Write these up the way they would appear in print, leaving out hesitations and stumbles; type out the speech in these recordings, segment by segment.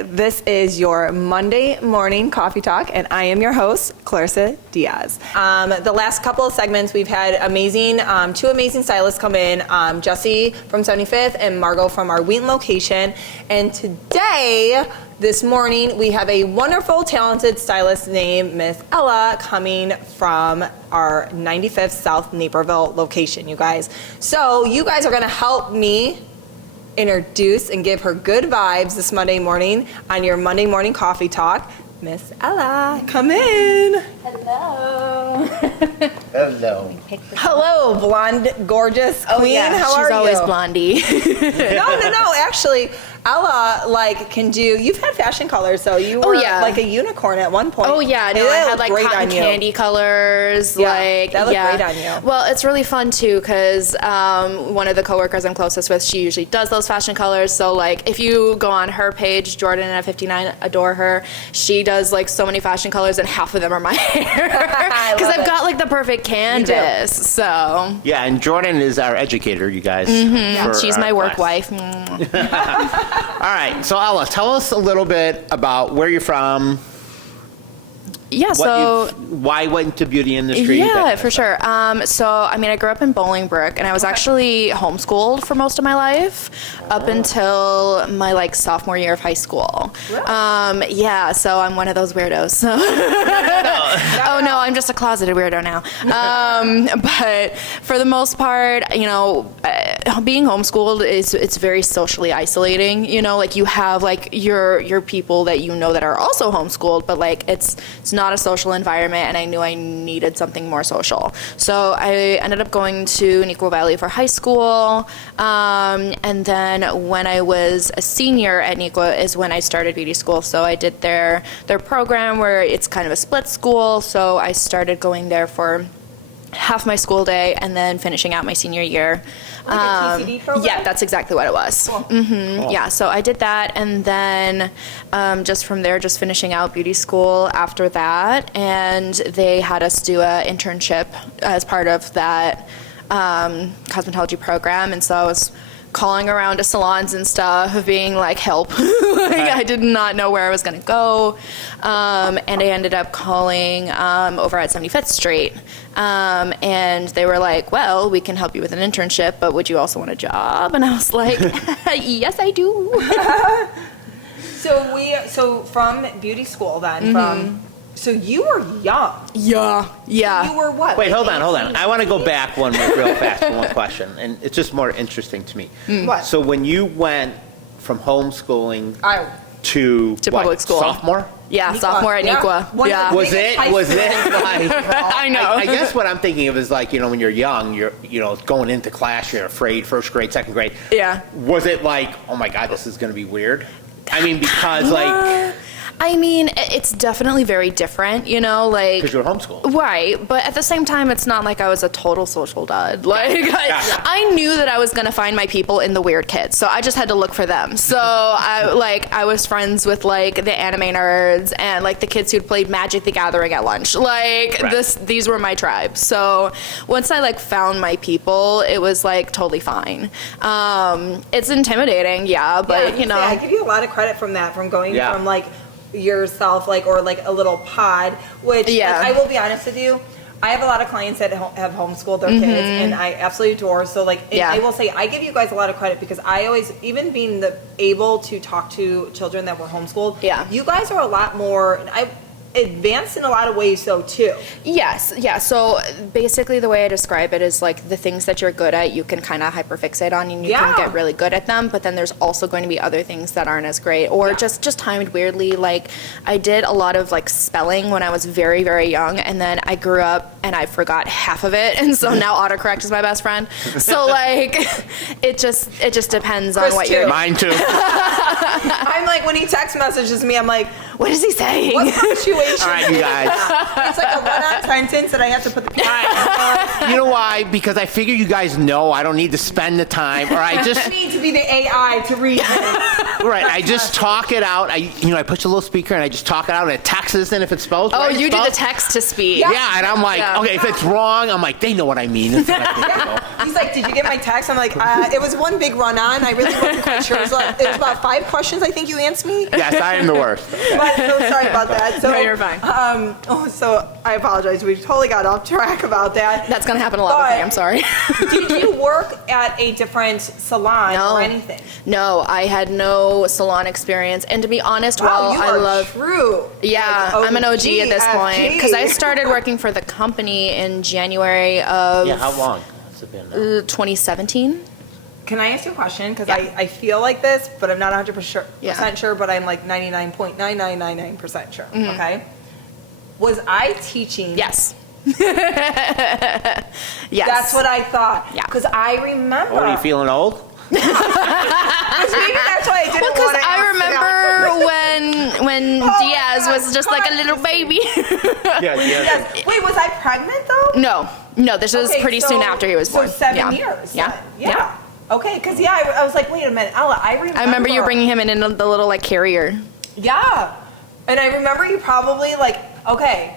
This is your Monday morning coffee talk, and I am your host, Clarissa Diaz. The last couple of segments, we've had two amazing stylists come in, Jesse from 75th and Margot from our Wheaton location. And today, this morning, we have a wonderful, talented stylist named Miss Ella coming from our 95th South Naperville location, you guys. So you guys are gonna help me introduce and give her good vibes this Monday morning on your Monday morning coffee talk. Miss Ella, come in. Hello. Hello. Hello, blonde, gorgeous queen. Yeah, How are you? She's always blondie. No. Actually, Ella, can do. You've had fashion colors, so you were like a unicorn at one point. Oh yeah, no, I had like cotton candy colors. That looked great on you. Well, it's really fun too because one of the coworkers I'm closest with, she usually does those fashion colors. So like, if you go on her page, Jordan at 59, adore her. She does like so many fashion colors, and half of them are my hair because I've got like the perfect canvas. So yeah, and Jordan is our educator, you guys. Yeah, she's my work wife. All right, so Ella, tell us a little bit about where you're from. Yeah, why went into beauty industry? Yeah, for sure. So, I mean, I grew up in Bolingbrook, and I was actually homeschooled for most of my life up until my like sophomore year of high school. Really? Yeah, so I'm one of those weirdos. So. Oh no, I'm just a closeted weirdo now. But for the most part, you know, being homeschooled it's very socially isolating. You know, like you have like your people that you know that are also homeschooled, but like it's not a social environment, and I knew I needed something more social. So I ended up going to Neuqua Valley for high school, and then when I was a senior at Neuqua is when I started beauty school. So I did their program where it's kind of a split school, so I started going there for half my school day and then finishing out my senior year. Like a TCD program? Yeah, that's exactly what it was. Cool. Cool. Yeah, so I did that, and then just from there, just finishing out beauty school after that, and they had us do an internship as part of that cosmetology program, and so I was calling around to salons and stuff, being like, help. I did not know where I was going to go. And I ended up calling over at 75th Street. And they were like, well, we can help you with an internship, but would you also want a job? And I was like, yes, I do. So from beauty school then, so you were young. Yeah. You were what? Wait, hold on. I want to go back real fast for one question, and it's just more interesting to me. What? So when you went from homeschooling to public school. Sophomore? Yeah, sophomore at Neuqua. Yeah. Was it like, I know. I guess what I'm thinking of is like, you know, when you're young, you're going into class, you're afraid, first grade, second grade. Yeah. Was it like, oh my God, this is going to be weird? I mean, because like... I mean, it's definitely very different, you know, like... Because you were homeschooled. Right, but at the same time, it's not like I was a total social dud. Like, I knew that I was going to find my people in the weird kids, so I just had to look for them. So, I was friends with, like, the anime nerds and, like, the kids who'd played Magic the Gathering at lunch. Like, these were my tribe. So, once I, like, found my people, it was, like, totally fine. It's intimidating, but, you know... I give you a lot of credit from that, from going from, like... yourself or like a little pod, which like, I will be honest with you, I have a lot of clients that have homeschooled their kids, and I absolutely adore. So like I will say I give you guys a lot of credit because I always, even being able to talk to children that were homeschooled, you guys are a lot more advanced in a lot of ways, so too. Yes, yeah. So basically, the way I describe it is like the things that you're good at, you can kind of hyperfixate on, and you can get really good at them. But then there's also going to be other things that aren't as great, or just timed weirdly. Like I did a lot of like spelling when I was very, very young, and then I grew up and I forgot half of it, and so now autocorrect is my best friend. So like, it just depends on what you're. Mine too. I'm like, when he text messages me, I'm like, what is he saying? What punctuation? All right, you guys. It's like a run-on sentence that I have to put the You know why? Because I figure you guys know I don't need to spend the time, or I just need to be the AI to read this. Right, I just talk it out. I push a little speaker and I just talk it out and it texts in if it's spelled. Oh, right, you it's do the spelled. text to speech. Yeah, and I'm like, Yeah. okay, if it's wrong, I'm like, they know what I mean. That's what I think, you know. He's like, did you get my text? I'm like, it was one big run on. I really wasn't quite sure. It was about 5 questions I think you answered me. Yes, I am the worst. But, so sorry about that. So, No, you're fine. So I apologize. We totally got off track about that. That's going to happen a lot with me. I'm sorry. Did you work at a different salon No. or anything? No, I had no salon experience. And to be honest, Wow, you I are love... true. Yeah, Like, I'm an OG at this point. FG. Because I started working for the company in January of Yeah, how long has it been now? 2017. Can I ask you a question? Because Yeah. I feel like this, but I'm not 100% Yeah. sure, but I'm like 99.9999% sure. Mm-hmm. Okay. Was I teaching? Yes. Yes. That's what I thought. Yeah. Because I remember. Oh, are you feeling old? Maybe that's why I didn't Well, because want to I remember when Oh, Diaz my was just like a little baby. Yeah, Yes. Wait, was I pregnant though? No, this was Okay, pretty so- soon after he was born. So 7 Yeah. years. Yeah. then. Yeah. Okay, because I was like, wait a minute, Ella, I remember. I remember you bringing him in the little like carrier. Yeah. And I remember you probably like, okay.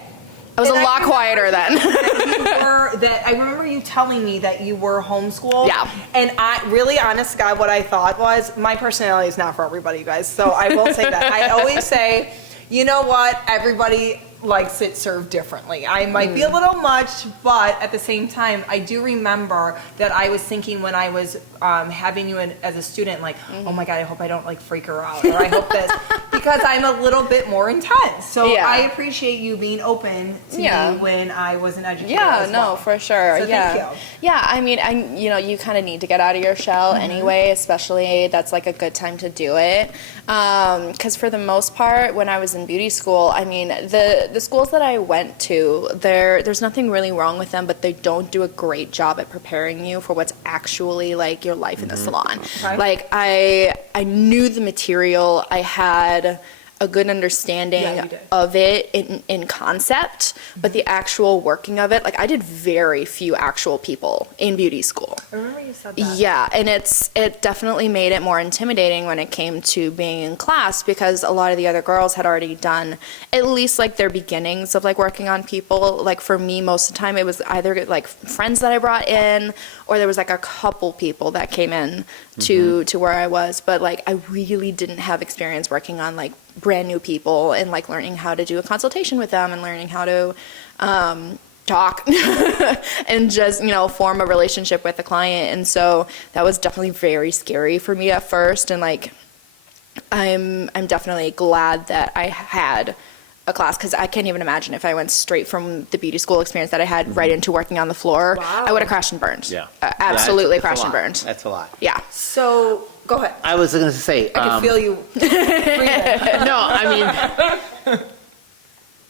I was And a lot remember quieter then. I remember you telling me that you were homeschooled. Yeah. And I really, honest to God, what I thought was, my personality is not for everybody, you guys. So I will say that. I always say, you know what? Everybody likes it served differently. I might be a little much, but at the same time, I do remember that I was thinking when I was having you in, as a student, like, oh my God, I hope I don't like freak her out, or I hope this, because I'm a little bit more intense. So Yeah. I appreciate you being open to Yeah. me when I was an educator. Yeah, as no, well. for sure. So yeah. thank you. Yeah, I mean, you kind of need to get out of your shell anyway, especially that's like a good time to do it. Because for the most part, when I was in beauty school, I mean, the schools that I went to, there's nothing really wrong with them, but they don't do a great job at preparing you for what's actually like your life in the salon. Okay. Like I knew the material, I had a good understanding Yeah, you did. of it in concept, but the actual working of it, like I did very few actual people in beauty school. I remember you said that. Yeah, and it definitely made it more intimidating when it came to being in class, because a lot of the other girls had already done at least like their beginnings of like working on people. Like for me, most of the time it was either like friends that I brought in, or there was like a couple people that came in to where I was, but like I really didn't have experience working on like brand new people and like learning how to do a consultation with them and learning how to talk and just, form a relationship with the client. And so that was definitely very scary for me at first. And like, I'm definitely glad that I had a class, because I can't even imagine if I went straight from the beauty school experience that I had right into working on the floor. Wow. I would have crashed and burned. Yeah. Absolutely Yeah, it's a crashed and lot. burned. That's a lot. Yeah. So go ahead. I was going to say. I can feel you breathing. No, I mean,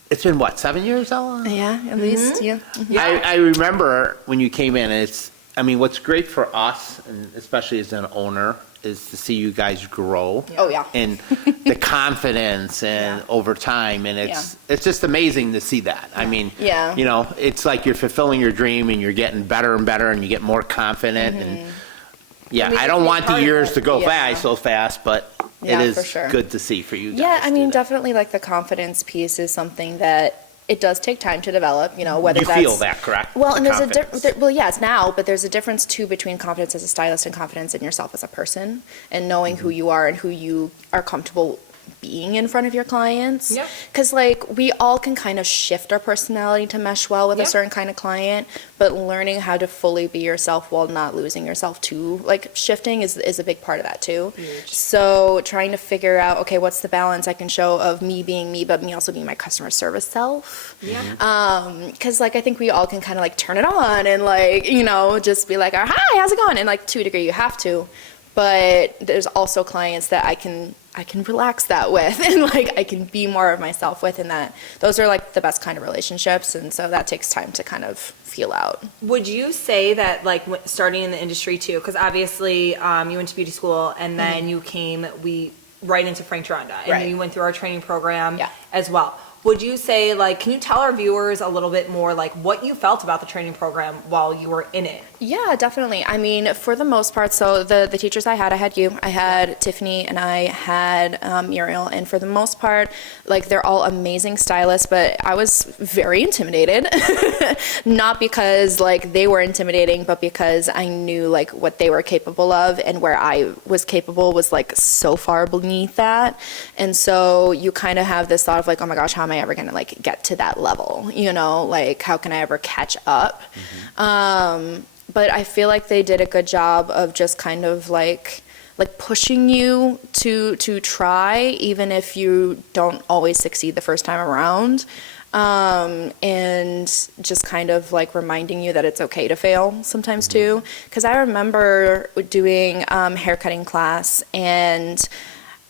it's been what, 7 years, Ella? Yeah, at least, yeah. Yeah. I remember when you came in, and what's great for us, and especially as an owner, is to see you guys grow. Oh, yeah. And the confidence and over time, and it's just amazing to see that. I mean, Yeah. it's like you're fulfilling your dream and you're getting better and better and you get more confident. And yeah, we I get don't to be want the part of years it. to go Yeah. by so fast, but Yeah, it for is sure. good to see for you guys. Yeah, I do mean, that. definitely like the confidence piece is something that it does take time to develop, whether You that's... feel that, correct? Well, The and there's confidence. well, yes, now, but there's a difference too between confidence as a stylist and confidence in yourself as a person, and knowing who you are and who you are comfortable being in front of your clients. Yep. Because like we all can kind of shift our personality to mesh well with a Yep. certain kind of client, but learning how to fully be yourself while not losing yourself too, like shifting is a big part of that too. Huge. So trying to figure out, okay, what's the balance I can show of me being me, but me also being my customer service self. Yeah. Because like I think we all can kind of like turn it on and like just be like, hi, how's it going? And like to a degree you have to, but there's also clients that I can relax that with, and like I can be more of myself with, and that those are like the best kind of relationships, and so that takes time to kind of feel out. Would you say that, like, starting in the industry too, because obviously you went to beauty school and then you came right into Frank Geronda, and Right. then you went through our training program Yeah. as well. would you say, like, can you tell our viewers a little bit more, like, what you felt about the training program while you were in it? Yeah, definitely. I mean, for the most part, so the teachers I had you, I had Tiffany, and I had Muriel, and for the most part, like, they're all amazing stylists, but I was very intimidated. Not because, like, they were intimidating, but because I knew, like, what they were capable of, and where I was capable was, like, so far beneath that. And so you kind of have this thought of, like, oh my gosh, how am I ever going to, like, get to that level? You know, like, how can I ever catch up? But I feel like they did a good job of just kind of like pushing you to try, even if you don't always succeed the first time around, and just kind of like reminding you that it's okay to fail sometimes too. Because I remember doing haircutting class and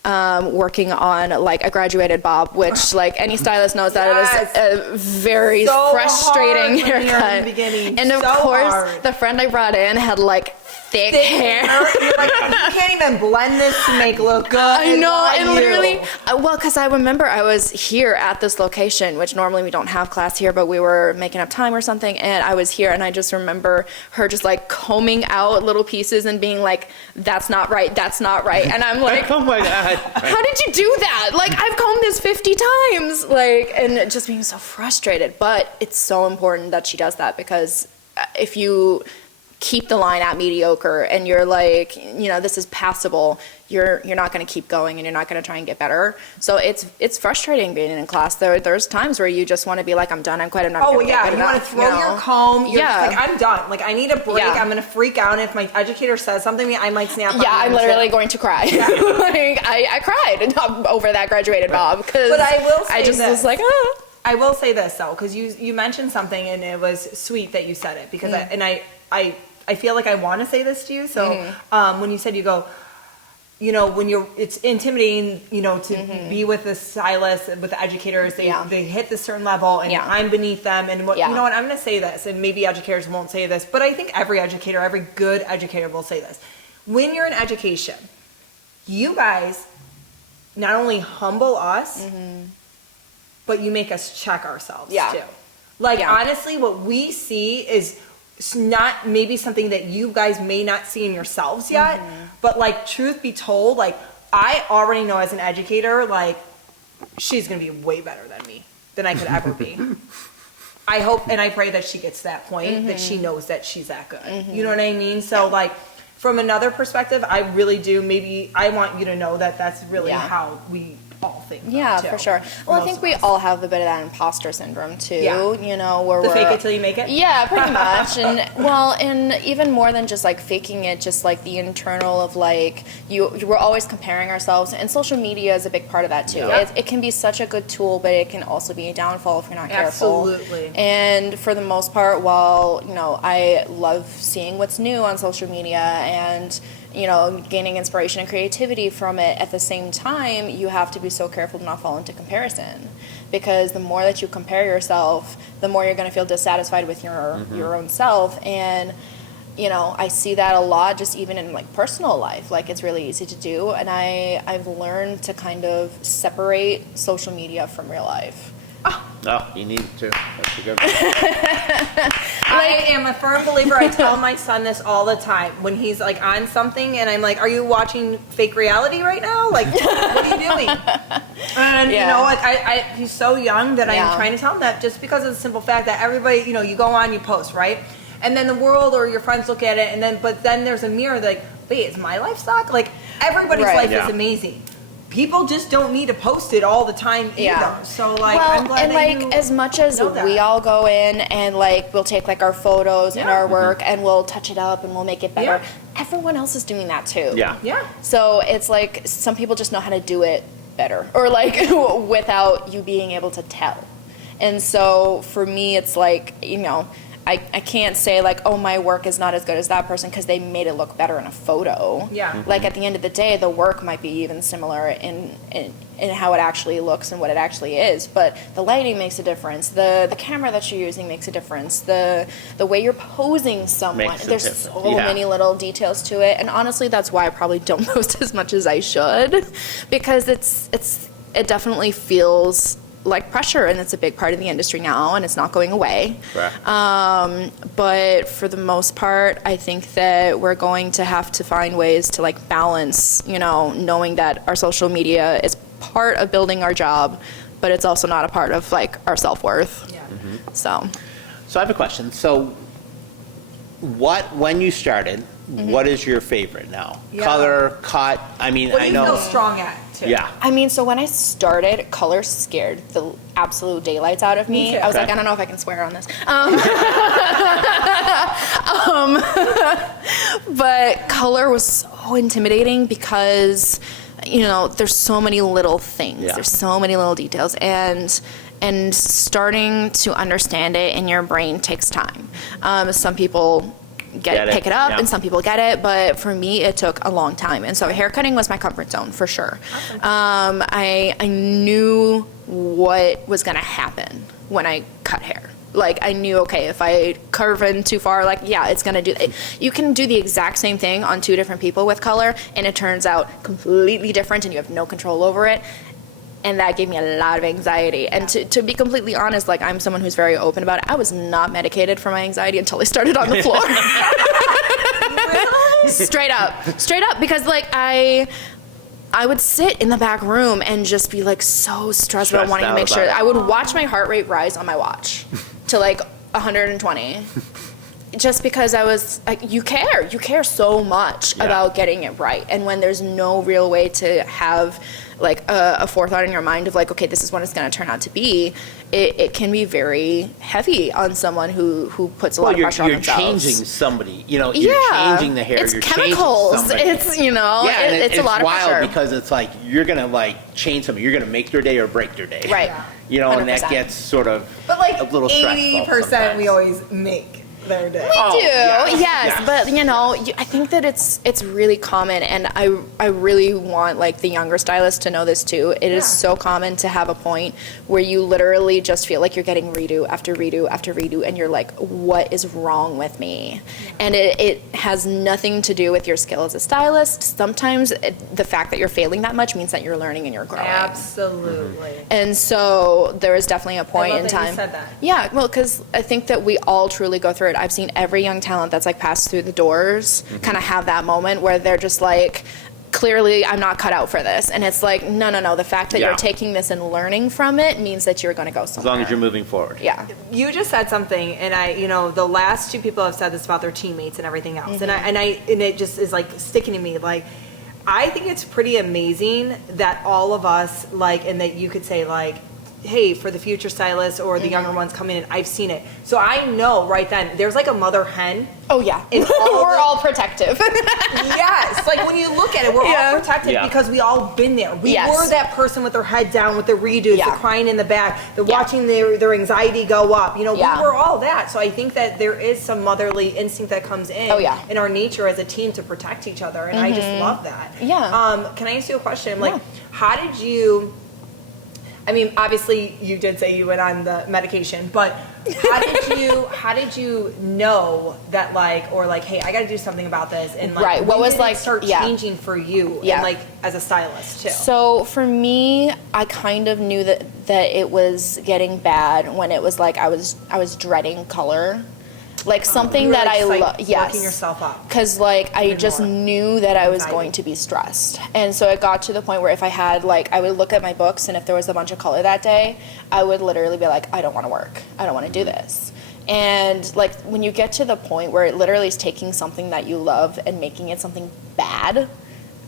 working on like a graduated bob, which like any stylist knows that it is a very so frustrating hard when you're haircut. in the beginning. And of So course, hard. the friend I brought in had like thick hair. You're like, you can't even blend this to make look good. I know, Why and you? literally, well, because I remember I was here at this location, which normally we don't have class here, but we were making up time or something, and I was here, and I just remember her just like combing out little pieces and being like, that's not right, and I'm like, Oh my God. how did you do that? Like, I've combed this 50 times, like, and just being so frustrated, but it's so important that she does that, because if you keep the line at mediocre and you're like, you know, this is passable, you're not going to keep going and you're not going to try and get better. So it's frustrating being in class. There's times where you just want to be like, I'm done, I'm quit, I'm not Oh gonna yeah, get good you want enough, to throw your comb. You're Yeah. just like, I'm done. Like, I need a break. Yeah. I'm gonna freak out. And if my educator says something to me, I might snap. Yeah, I'm literally going to cry. Yeah. Like, I cried over that graduated bob, because But I will say I just this. was like, ah. I will say this though, because you mentioned something and it was sweet that you said it, because I feel like I want to say this to you. So when you said, you go, you know, when it's intimidating, you know, to be with the stylist, with the educators, they hit this certain level and I'm beneath them. And what, you know what, I'm going to say this, and maybe educators won't say this, but I think every educator, every good educator will say this. When you're in education, you guys not only humble us, but you make us check ourselves too. Like, honestly, what we see is not maybe something that you guys may not see in yourselves yet, but like, truth be told, like, I already know as an educator, like, she's gonna be way better than me, than I could ever be. I hope and I pray that she gets to that point, that she knows that she's that good. You know what I mean? So like, from another perspective, I really do, maybe I want you to know that that's really how we all think. Yeah, too, for sure. Well, I think we all have a bit of that imposter syndrome too. You know, where the we're fake it till you make it. Yeah, pretty much. And even more than just like faking it, just like the internal of like we're always comparing ourselves, and social media is a big part of that too. Yeah. It can be such a good tool, but it can also be a downfall if you're not careful. Absolutely. And for the most part, while you know, I love seeing what's new on social media and you know, gaining inspiration and creativity from it, at the same time, you have to be so careful to not fall into comparison, because the more that you compare yourself, the more you're going to feel dissatisfied with your own self. And you know, I see that a lot, just even in like personal life. Like, it's really easy to do, and I've learned to kind of separate social media from real life. Oh, you need to. That's a good one. I am a firm believer. I tell my son this all the time when he's like on something, and I'm like, "Are you watching fake reality right now? Like, what are you doing?" And you know, like he's so young that I'm trying to tell him that, just because of the simple fact that everybody, you know, you go on, you post, right, and then the world or your friends look at it, and then there's a mirror like, wait, is my life suck? Like, everybody's life is amazing. People just don't need to post it all the time either. So like, well, I'm glad and that like, you as much as we all go in and like we'll take like our photos and our work and we'll touch it up and we'll make it better, everyone else is doing that too. Yeah. So it's like, some people just know how to do it better, or like without you being able to tell. And so for me, it's like, you know, I can't say like, oh, my work is not as good as that person because they made it look better in a photo. Yeah. Like, at the end of the day, the work might be even similar in how it actually looks and what it actually is. But the lighting makes a difference. The camera that you're using makes a difference. The way you're posing someone. Makes a There's difference. so many little details to it. And honestly, that's why I probably don't post as much as I should, because it definitely feels like pressure, and it's a big part of the industry now, and it's not going away. Correct. But for the most part, I think that we're going to have to find ways to like balance, you know, knowing that our social media is part of building our job, but it's also not a part of like our self-worth. Yeah. So So I have a question. So when you started, what is your favorite now? Yeah. Color, cut, I mean, What do I you know. feel strong at, too? Yeah. I mean, so when I started, color scared the absolute daylights out of me. Me too. I was Okay. like, I don't know if I can swear on this. But color was so intimidating because, you know, there's so many little things. Yeah. There's so many little details. And starting to understand it in your brain takes time. Some people Get it, pick it up, yeah. and some people get it, but for me it took a long time. And so haircutting was my comfort zone for sure. I knew what was gonna happen when I cut hair. Like I knew, okay, if I curve in too far, like yeah, it's gonna do. You can do the exact same thing on two different people with color, and it turns out completely different, and you have no control over it. And that gave me a lot of anxiety. And to be completely honest, like I'm someone who's very open about it. I was not medicated for my anxiety until I started on the floor. Really? Straight up, because like I would sit in the back room and just be like so stressed about Stressed wanting to out make sure. about it. I would watch my heart rate rise on my watch to like 120. Just because I was like, you care so much Yeah. about getting it right. And when there's no real way to have like a forethought in your mind of like, okay, this is what it's going to turn out to be, it can be very heavy on someone who puts a lot of pressure on You're themselves. changing somebody, you know, you're changing the hair, It's you're chemicals. changing somebody. It's, you know, Yeah, and it's a lot of wild pressure. because it's like you're gonna like change something. You're gonna make their day or break their day. Right. You know, and that 100%. gets sort of But like a little stressful 80% sometimes. we always make their day. Oh, do, yeah. yes, Yeah. but you know, I think that it's really common, and I really want like the younger stylists to know this too. It is so common to have a point where you literally just feel like you're getting redo after redo after redo, and you're like, what is wrong with me? And it has nothing to do with your skill as a stylist. Sometimes the fact that you're failing that much means that you're learning and you're growing. Absolutely. And so there was definitely a point love in that you time. said that. Yeah, well, because I think that we all truly go through it. I've seen every young talent that's like passed through the doors kind of have that moment where they're just like, clearly I'm not cut out for this. And it's like, no. The fact that Yeah. you're taking this and learning from it means that you're going to go As somewhere. long as you're moving forward. Yeah. You just said something, and the last two people have said this about their teammates and everything else, and it just is like sticking to me. Like, I think it's pretty amazing that all of us and that you could say like, hey, for the future stylists or the younger ones coming in, I've seen it. So I know right then there's like a mother hen. Oh, yeah. In all We're the- all protective. Yes, like when you look at it, we're all protected Yeah. because we all been there. We Yes. were that person with their head down, with the redos, Yeah. the crying in the back, the Yeah. watching their anxiety go up. Yeah. We were all that. So I think that there is some motherly instinct that comes in Oh, yeah. in our nature as a team to protect each other, and I just love that. Yeah. Can I ask you a question? Yeah. How did you? I mean, obviously, you did say you went on the medication, but how did you know that hey, I got to do something about this, and Right, what when was, did like- it start yeah. changing for you, Yeah. and as a stylist too? So for me, I kind of knew that it was getting bad when it was like I was dreading color. Like something You were, that I love, working yes. yourself up. Because I Even just more. knew that I was Anxiety. going to be stressed. And so it got to the point where if I had I would look at my books, and if there was a bunch of color that day, I would literally be like, I don't want to work. I don't want to do this. And when you get to the point where it literally is taking something that you love and making it something bad,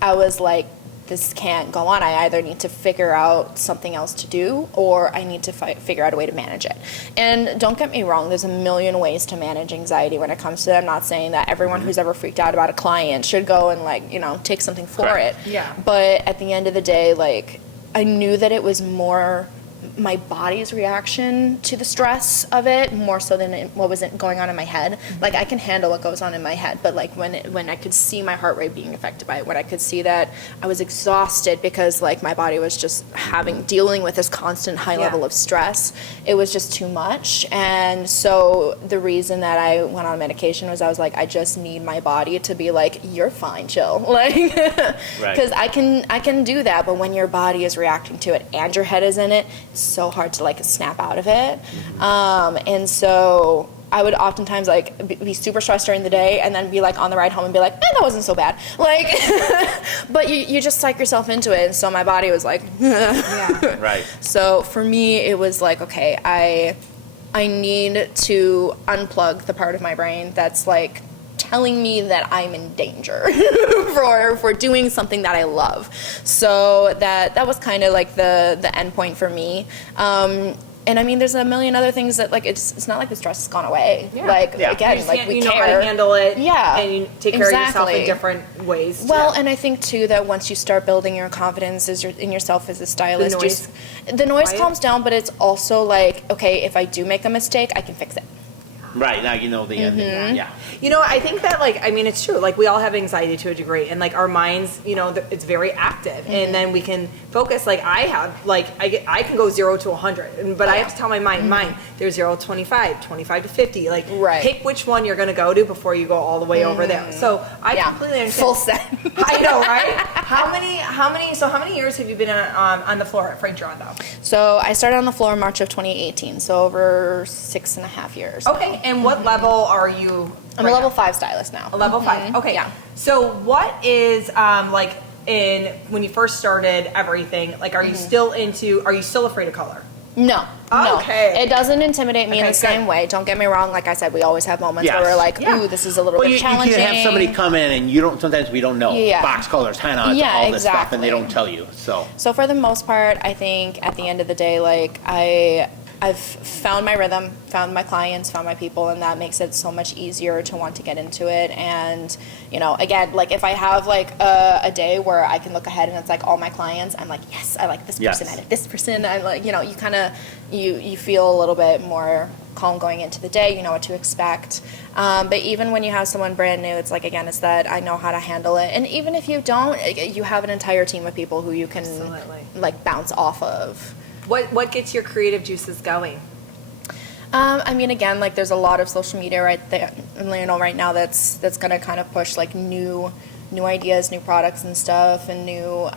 I was like, this can't go on. I either need to figure out something else to do, or I need to figure out a way to manage it. And don't get me wrong, there's a million ways to manage anxiety when it comes to it. I'm not saying that everyone who's ever freaked out about a client should go and take something for Correct. it. Yeah. But at the end of the day, I knew that it was more my body's reaction to the stress of it more so than what was going on in my head. I can handle what goes on in my head, but when I could see my heart rate being affected by it, when I could see that I was exhausted because my body was just dealing with this constant high level of stress, it was just too much. And so the reason that I went on medication was I was like, I just need my body to be like, you're fine, chill. Because I can do that, but when your body is reacting to it and your head is in it, so hard to like snap out of it. And so I would oftentimes like be super stressed during the day and then be like on the ride home and be like, that wasn't so bad. Like, but you just psych yourself into it. And so my body was like, Yeah. Right. So for me, it was like, okay, I need to unplug the part of my brain that's like telling me that I'm in danger for doing something that I love. So that was kind of like the end point for me. And I mean, there's a million other things that like it's not like the stress has gone away. Yeah. Like Yeah. again, like we you care. know how to handle it. Yeah, And you take care of yourself in exactly. different ways. Well, too. and I think too that once you start building your confidence in yourself as a stylist, the noise Quiet. calms down. But it's also like, okay, if I do make a mistake, I can fix it. Right, now you know the ending. Yeah. You know, I think that, like, I mean, it's true. Like, we all have anxiety to a degree, and like our minds, you know, it's very active, and then we can focus. Like I have, like I can go 0 to 100, but I have to tell my mind, there's 0 to 25, 25 to 50. Like, Right. pick which one you're going to go to before you go all the way over there. So I completely understand. Full set. I know, right? How many years have you been on the floor at Frank Gerondo? So I started on the floor in March of 2018, so over 6.5 years. Okay, and what level are you? I'm a level 5 stylist now. A level 5. Okay. Yeah. So what is like when you first started everything? Like, are you still afraid of color? No. Okay. No. It doesn't intimidate me in Okay, the same good. way. Don't get me wrong. Like I said, we always have moments Yes. where we're like, Yeah. ooh, this is a little Well, bit you challenging. can have somebody come in and sometimes we don't know. Yeah. Box colors, henna, Yeah, all this stuff, and they exactly. don't tell you, so. So for the most part, I think at the end of the day, like I've found my rhythm, found my clients, found my people, and that makes it so much easier to want to get into it. And, you know, again, like if I have like a day where I can look ahead and it's like all my clients, I'm like, yes, I like this person, Yes. I like this person. I'm like, you know, you kind of, you feel a little bit more calm going into the day, you know what to expect. But even when you have someone brand new, it's like, again, it's that I know how to handle it. And even if you don't, you have an entire team of people who you can Absolutely. like bounce off of. What gets your creative juices going? I mean, again, like there's a lot of social media right there, you know, right now that's gonna kind of push like new ideas, new products and stuff, and new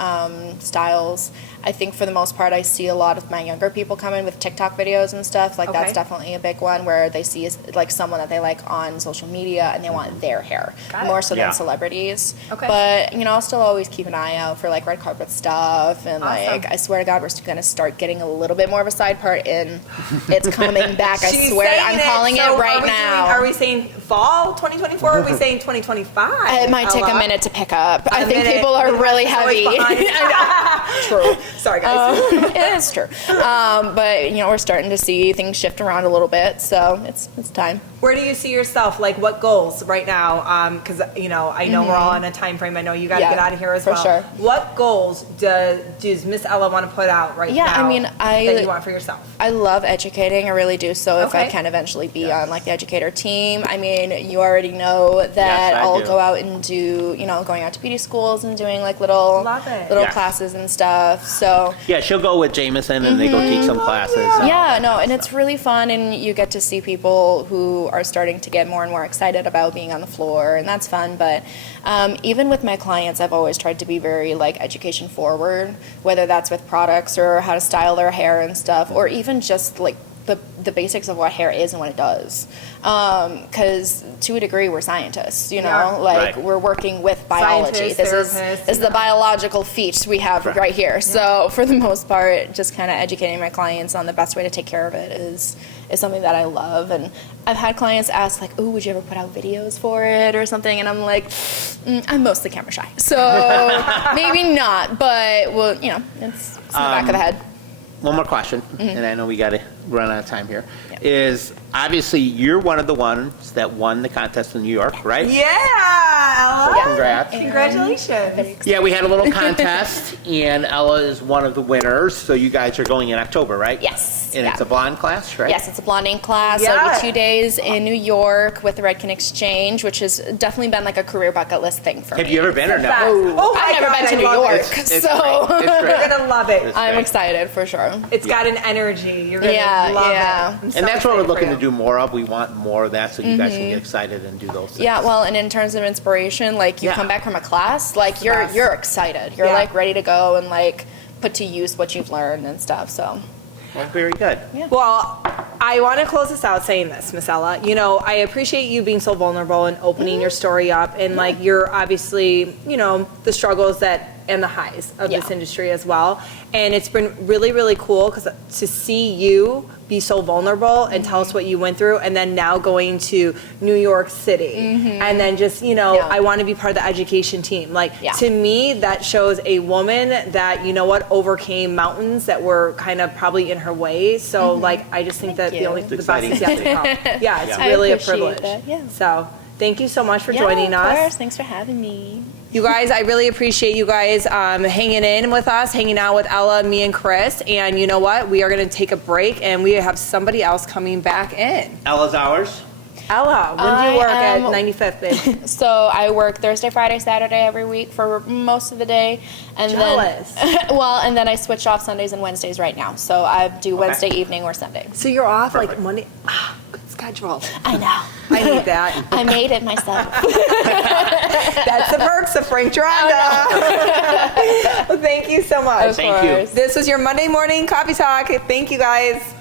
styles. I think for the most part, I see a lot of my younger people come in with TikTok videos and stuff. Like that's Okay. definitely a big one where they see like someone that they like on social media and they want their hair Got it. more so Yeah. than celebrities. Okay. But you know, I'll still always keep an eye out for like red carpet stuff, and Awesome. like I swear to God, we're gonna start getting a little bit more of a side part in. It's coming back. I She's swear, saying I'm calling So it right are we now. Are we saying fall 2024? Or are we saying 2025? It might take a Ella? minute to pick up. I A think minute. people are The really rest is always heavy. behind. I know. True. Sorry, guys. It is true. But you know, we're starting to see things shift around a little bit, so it's time. Where do you see yourself? Like, what goals right now? Because you know, I know we're all on a time frame. I know you got to Yeah, get out of here as for well. sure. What goals does Miss Ella want to put out right Yeah, now? I mean, that you want for yourself. I love educating. I really do. So if I Okay. can eventually be on like the educator team, I mean, you already know that Yes, I I'll do. go out and do, you know, going out to beauty schools and doing like little Love it. little Yes. classes and stuff. So Yeah, she'll go with Jameson and they go teach some classes. and all yeah, that no, kind and of it's stuff. really fun, and you get to see people who are starting to get more and more excited about being on the floor, and that's fun. But even with my clients, I've always tried to be very like education forward, whether that's with products or how to style their hair and stuff, or even just like the basics of what hair is and what it does. Because to a degree, we're scientists, you know, Yeah. like Right. we're working with biology. Scientists, This therapists, is the biological feat we have Right. right here. So for the most part, just kind of educating my clients on the best way to take care of it is something that I love. And I've had clients ask like, "Oh, would you ever put out videos for it or something?" And I'm like, I'm mostly camera shy, so maybe not. But well, you know, it's in the back of the head. One more question, Mm-hmm. and I know we got to run out of time here. Is obviously you're one of the ones that won the contest in New York, right? Yeah, Ella. So congrats. Congratulations. Yeah, we had a little contest, and Ella is one of the winners. So you guys are going in October, right? Yes. And yeah. it's a blonde class, right? Yes, it's a blonding class. So Yeah. it'll be 2 days in New York with the Redken Exchange, which has definitely been like a career bucket list thing for me. Have you ever been or no? Oh my I've never God, been to I New love York, it. It's so great. It's great. You're gonna love it. It's I'm great. excited for sure. It's got an energy. You're gonna Yeah, love yeah. it. I'm so And that's what we're excited for looking you. to do more of. We want more of that so you guys can Mm-hmm. get excited and do those things. Yeah, well, and in terms of inspiration, like you Yeah. come back from a class, like you're best. excited. You're Yeah. like ready to go and like put to use what you've learned and stuff. So Well, very good. Well, I want to close this out saying this, Miss Ella. You know, I appreciate you being so vulnerable and opening your story up, and like you're obviously, you know, the struggles and the highs of this industry as well. And it's been really, really cool because to see you be so vulnerable and tell us what you went through, and then now going to New York City, and then just, you know, I want to be part of the education team. Like, to me, that shows a woman that, you know what, overcame mountains that were kind of probably in her way. So, like, I just think that the best is yet to come. Yeah, it's really a privilege. So, thank you so much for joining us. Of course. Thanks for having me. You guys, I really appreciate you guys hanging in with us, hanging out with Ella, me, and Chris. And you know what? We are going to take a break, and we have somebody else coming back in. Ella's hours? Ella, when do you work at 95th, babe? So I work Thursday, Friday, Saturday every week for most of the day. And Jealous. And then I switch off Sundays and Wednesdays right now. So I do Wednesday evening or Sunday. So you're off like Monday? Good schedule. I know. I need that. I made it myself. That's the perks of Frank Duranda. Well, thank you so much. Thank you. This was your Monday morning coffee talk. Thank you, guys.